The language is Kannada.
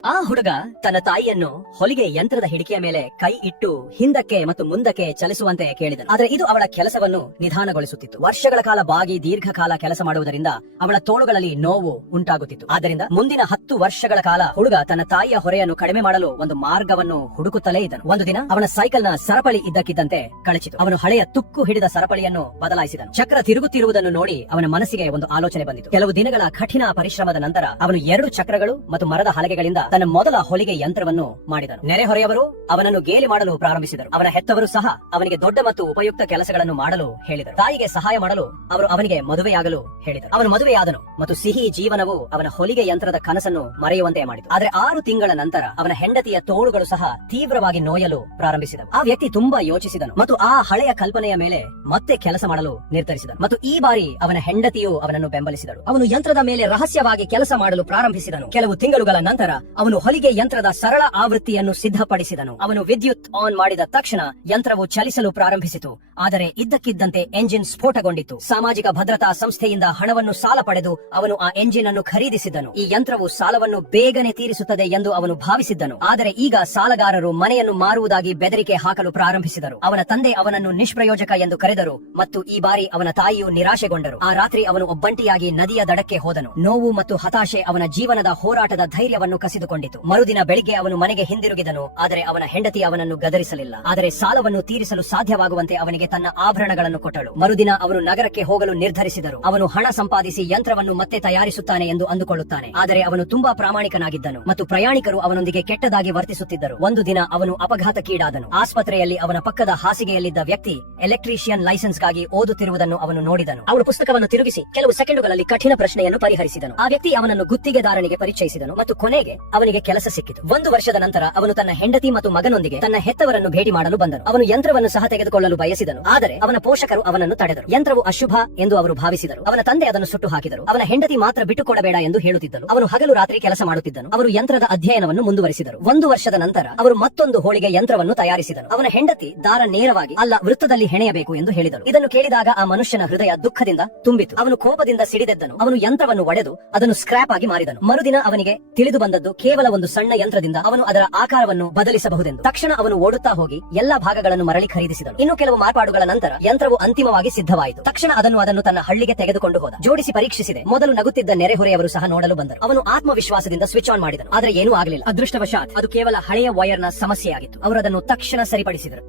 ಆ ಹುಡುಗ ತನ್ನ ತಾಯಿಯನ್ನು ಹೊಲಿಗೆ ಯಂತ್ರದ ಹಿಡಿಕೆಯ ಮೇಲೆ ಕೈ ಇಟ್ಟು ಹಿಂದಕ್ಕೆ ಮತ್ತು ಮುಂದಕ್ಕೆ ಚಲಿಸುವಂತೆ ಕೇಳಿದನು. ಆದರೆ ಇದು ಅವಳ ಕೆಲಸವನ್ನು ನಿಧಾನಗೊಳಿಸುತ್ತಿತ್ತು. ವರ್ಷಗಳ ಕಾಲ ಬಾಗಿ ದೀರ್ಘಕಾಲ ಕೆಲಸ ಮಾಡುವುದರಿಂದ ಅವಳ ತೋಳುಗಳಲ್ಲಿ ನೋವು ಉಂಟಾಗುತ್ತಿತ್ತು. ಆದ್ದರಿಂದ ಮುಂದಿನ 10 ವರ್ಷಗಳ ಕಾಲ ಹುಡುಗ ತನ್ನ ತಾಯಿಯ ಹೊರೆಯನ್ನು ಕಡಿಮೆ ಮಾಡಲು ಒಂದು ಮಾರ್ಗವನ್ನು ಹುಡುಕುತ್ತಲೇ ಇದ್ದನು. ಒಂದು ದಿನ ಅವನ ಸೈಕಲ್ನ ಸರಪಳಿ ಇದ್ದಕ್ಕಿದ್ದಂತೆ ಕಳಚಿತು. ಅವನು ಹಳೆಯ ತುಕ್ಕು ಹಿಡಿದ ಸರಪಳಿಯನ್ನು ಬದಲಾಯಿಸಿದನು. ಚಕ್ರ ತಿರುಗುತ್ತಿರುವುದನ್ನು ನೋಡಿ ಅವನ ಮನಸ್ಸಿಗೆ ಒಂದು ಆಲೋಚನೆ ಬಂದಿತು. ಕೆಲವು ದಿನಗಳ ಕಠಿಣ ಪರಿಶ್ರಮದ ನಂತರ ಅವನು 2 ಚಕ್ರಗಳು ಮತ್ತು ಮರದ ಹಲಗೆಗಳಿಂದ ತನ್ನ ಮೊದಲ ಹೊಲಿಗೆ ಯಂತ್ರವನ್ನು ಮಾಡಿದನು. ನೆರೆಹೊರೆಯವರು ಅವನನ್ನು ಗೇಲಿ ಮಾಡಲು ಪ್ರಾರಂಭಿಸಿದರು. ಅವನ ಹೆತ್ತವರು ಸಹ ಅವನಿಗೆ ದೊಡ್ಡ ಮತ್ತು ಉಪಯುಕ್ತ ಕೆಲಸಗಳನ್ನು ಮಾಡಲು ಹೇಳಿದರು. ತಾಯಿಗೆ ಸಹಾಯ ಮಾಡಲು ಅವರು ಅವನಿಗೆ ಮದುವೆಯಾಗಲು ಹೇಳಿದರು. ಅವನು ಮದುವೆಯಾದನು ಮತ್ತು ಸಿಹಿ ಜೀವನವು ಅವನ ಹೊಲಿಗೆ ಯಂತ್ರದ ಕನಸನ್ನು ಮರೆಯುವಂತೆ ಮಾಡಿತು. ಆದರೆ 6 ತಿಂಗಳ ನಂತರ ಅವನ ಹೆಂಡತಿಯ ತೋಳುಗಳು ಸಹ ತೀವ್ರವಾಗಿ ನೋಯಲು ಪ್ರಾರಂಭಿಸಿದವು. ಆ ವ್ಯಕ್ತಿ ತುಂಬಾ ಯೋಚಿಸಿದನು ಮತ್ತು ಆ ಹಳೆಯ ಕಲ್ಪನೆಯ ಮೇಲೆ ಮತ್ತೆ ಕೆಲಸ ಮಾಡಲು ನಿರ್ಧರಿಸಿದನು. ಮತ್ತು ಈ ಬಾರಿ ಅವನ ಹೆಂಡತಿಯು ಅವನನ್ನು ಬೆಂಬಲಿಸಿದಳು. ಅವನು ಯಂತ್ರದ ಮೇಲೆ ರಹಸ್ಯವಾಗಿ ಕೆಲಸ ಮಾಡಲು ಪ್ರಾರಂಭಿಸಿದನು. ಕೆಲವು ತಿಂಗಳುಗಳ ನಂತರ ಅವನು ಹೊಲಿಗೆ ಯಂತ್ರದ ಸರಳ ಆವೃತ್ತಿಯನ್ನು ಸಿದ್ಧಪಡಿಸಿದನು. ಅವನು ವಿದ್ಯುತ್ ಆನ್ ಮಾಡಿದ ತಕ್ಷಣ ಯಂತ್ರವು ಚಲಿಸಲು ಪ್ರಾರಂಭಿಸಿತು. ಆದರೆ ಇದ್ದಕ್ಕಿದ್ದಂತೆ ಎಂಜಿನ್ ಸ್ಫೋಟಗೊಂಡಿತು. ಸಾಮಾಜಿಕ ಭದ್ರತಾ ಸಂಸ್ಥೆಯಿಂದ ಹಣವನ್ನು ಸಾಲ ಪಡೆದು ಅವನು ಆ ಎಂಜಿನ್ ಅನ್ನು ಖರೀದಿಸಿದ್ದನು. ಈ ಯಂತ್ರವು ಸಾಲವನ್ನು ಬೇಗನೆ ತೀರಿಸುತ್ತದೆ ಎಂದು ಅವನು ಭಾವಿಸಿದ್ದನು. ಆದರೆ ಈಗ ಸಾಲಗಾರರು ಮನೆಯನ್ನು ಮಾರುವುದಾಗಿ ಬೆದರಿಕೆ ಹಾಕಲು ಪ್ರಾರಂಭಿಸಿದರು. ಅವನ ತಂದೆ ಅವನನ್ನು ನಿಷ್ಪ್ರಯೋಜಕ ಎಂದು ಕರೆದರು ಮತ್ತು ಈ ಬಾರಿ ಅವನ ತಾಯಿಯು ನಿರಾಶೆಗೊಂಡರು. ಆ ರಾತ್ರಿ ಅವನು ಒಬ್ಬಂಟಿಯಾಗಿ ನದಿಯ ದಡಕ್ಕೆ ಹೋದನು. ನೋವು ಮತ್ತು ಹತಾಶೆ ಅವನ ಜೀವನದ ಹೋರಾಟದ ಧೈರ್ಯವನ್ನು ಕಸಿದುಕೊಂಡಿತು. ಮರುದಿನ ಬೆಳಿಗ್ಗೆ ಅವನು ಮನೆಗೆ ಹಿಂದಿರುಗಿದನು. ಆದರೆ ಅವನ ಹೆಂಡತಿ ಅವನನ್ನು ಗದರಿಸಲಿಲ್ಲ. ಆದರೆ ಸಾಲವನ್ನು ತೀರಿಸಲು ಸಾಧ್ಯವಾಗುವಂತೆ ಅವನಿಗೆ ತನ್ನ ಆಭರಣಗಳನ್ನು ಕೊಟ್ಟಳು. ಮರುದಿನ ಅವನು ನಗರಕ್ಕೆ ಹೋಗಲು ನಿರ್ಧರಿಸಿದರು. ಅವನು ಹಣ ಸಂಪಾದಿಸಿ ಯಂತ್ರವನ್ನು ಮತ್ತೆ ತಯಾರಿಸುತ್ತಾನೆ ಎಂದು ಅಂದುಕೊಳ್ಳುತ್ತಾನೆ. ಆದರೆ ಅವನು ತುಂಬಾ ಪ್ರಾಮಾಣಿಕನಾಗಿದ್ದನು ಮತ್ತು ಪ್ರಯಾಣಿಕರು ಅವನೊಂದಿಗೆ ಕೆಟ್ಟದಾಗಿ ವರ್ತಿಸುತ್ತಿದ್ದರು. ಒಂದು ದಿನ ಅವನು ಅಪಘಾತಕ್ಕೀಡಾದನು. ಆಸ್ಪತ್ರೆಯಲ್ಲಿ ಅವನ ಪಕ್ಕದ ಹಾಸಿಗೆಯಲ್ಲಿದ್ದ ವ್ಯಕ್ತಿ ಎಲೆಕ್ಟ್ರಿಷಿಯನ್ ಲೈಸೆನ್ಸ್ ಗಾಗಿ ಓದುತ್ತಿರುವುದನ್ನು ಅವನು ನೋಡಿದನು. ಅವನು ಪುಸ್ತಕವನ್ನು ತಿರುಗಿಸಿ ಕೆಲವು ಸೆಕೆಂಡುಗಳಲ್ಲಿ ಕಠಿಣ ಪ್ರಶ್ನೆಯನ್ನು ಪರಿಹರಿಸಿದನು. ಆ ವ್ಯಕ್ತಿ ಅವನನ್ನು ಗುತ್ತಿಗೆದಾರನಿಗೆ ಪರಿಚಯಿಸಿದನು ಮತ್ತು ಕೊನೆಗೆ ಅವನಿಗೆ ಕೆಲಸ ಸಿಕ್ಕಿತು. 1 ವರ್ಷದ ನಂತರ ಅವನು ತನ್ನ ಹೆಂಡತಿ ಮತ್ತು ಮಗನೊಂದಿಗೆ ತನ್ನ ಹೆತ್ತವರನ್ನು ಭೇಟಿ ಮಾಡಲು ಬಂದನು. ಅವನು ಯಂತ್ರವನ್ನು ಸಹ ತೆಗೆದುಕೊಳ್ಳಲು ಬಯಸಿದನು. ಆದರೆ ಅವನ ಪೋಷಕರು ಅವನನ್ನು ತಡೆದರು. ಯಂತ್ರವು ಅಶುಭ ಎಂದು ಅವರು ಭಾವಿಸಿದರು. ಅವನ ತಂದೆ ಅದನ್ನು ಸುಟ್ಟು ಹಾಕಿದರು. ಅವನ ಹೆಂಡತಿ ಮಾತ್ರ ಬಿಟ್ಟುಕೊಡಬೇಡ ಎಂದು ಹೇಳುತ್ತಿದ್ದನು. ಅವನು ಹಗಲು ರಾತ್ರಿ ಕೆಲಸ ಮಾಡುತ್ತಿದ್ದನು. ಅವರು ಯಂತ್ರದ ಅಧ್ಯಯನವನ್ನು ಮುಂದುವರಿಸಿದರು. 1 ವರ್ಷದ ನಂತರ ಅವರು ಮತ್ತೊಂದು ಹೋಳಿಗೆ ಯಂತ್ರವನ್ನು ತಯಾರಿಸಿದನು. ಅವನ ಹೆಂಡತಿ ದಾರ ನೇರವಾಗಿ ಅಲ್ಲ ವೃತ್ತದಲ್ಲಿ ಹೆಣೆಯಬೇಕು ಎಂದು ಹೇಳಿದಳು. ಇದನ್ನು ಕೇಳಿದಾಗ ಆ ಮನುಷ್ಯನ ಹೃದಯ ದುಃಖದಿಂದ ತುಂಬಿತು. ಅವನು ಕೋಪದಿಂದ ಸಿಡಿದೆದ್ದನು. ಅವನು ಯಂತ್ರವನ್ನು ಒಡೆದು ಅದನ್ನು ಸ್ಕ್ರಾಪ್ ಆಗಿ ಮಾರಿದನು. ಮರುದಿನ ಅವನಿಗೆ ತಿಳಿದು ಬಂದದ್ದು ಕೇವಲ ಒಂದು ಸಣ್ಣ ಯಂತ್ರದಿಂದ ಅವನು ಅದರ ಆಕಾರವನ್ನು ಬದಲಿಸಬಹುದೆಂದು. ತಕ್ಷಣ ಅವನು ಓಡುತ್ತಾ ಹೋಗಿ ಎಲ್ಲಾ ಭಾಗಗಳನ್ನು ಮರಳಿ ಖರೀದಿಸಿದನು. ಇನ್ನು ಕೆಲವು ಮಾರ್ಪಾಡುಗಳ ನಂತರ ಯಂತ್ರವು ಅಂತಿಮವಾಗಿ ಸಿದ್ಧವಾಯಿತು. ತಕ್ಷಣ ಅದನ್ನು ತನ್ನ ಹಳ್ಳಿಗೆ ತೆಗೆದುಕೊಂಡು ಹೋದ. ಜೋಡಿಸಿ ಪರೀಕ್ಷಿಸಿದೆ. ಮೊದಲು ನಗುತ್ತಿದ್ದ ನೆರೆಹೊರೆಯವರು ಸಹ ನೋಡಲು ಬಂದರು. ಅವನು ಆತ್ಮವಿಶ್ವಾಸದಿಂದ ಸ್ವಿಚ್ ಆನ್ ಮಾಡಿದನು. ಆದರೆ ಏನೂ ಆಗಲಿಲ್ಲ. ಅದೃಷ್ಟವಶಾತ್ ಅದು ಕೇವಲ ಹಳೆಯ ವೈರ್ನ ಸಮಸ್ಯೆಯಾಗಿತ್ತು. ಅವರು ಅದನ್ನು ತಕ್ಷಣ ಸರಿಪಡಿಸಿದರು.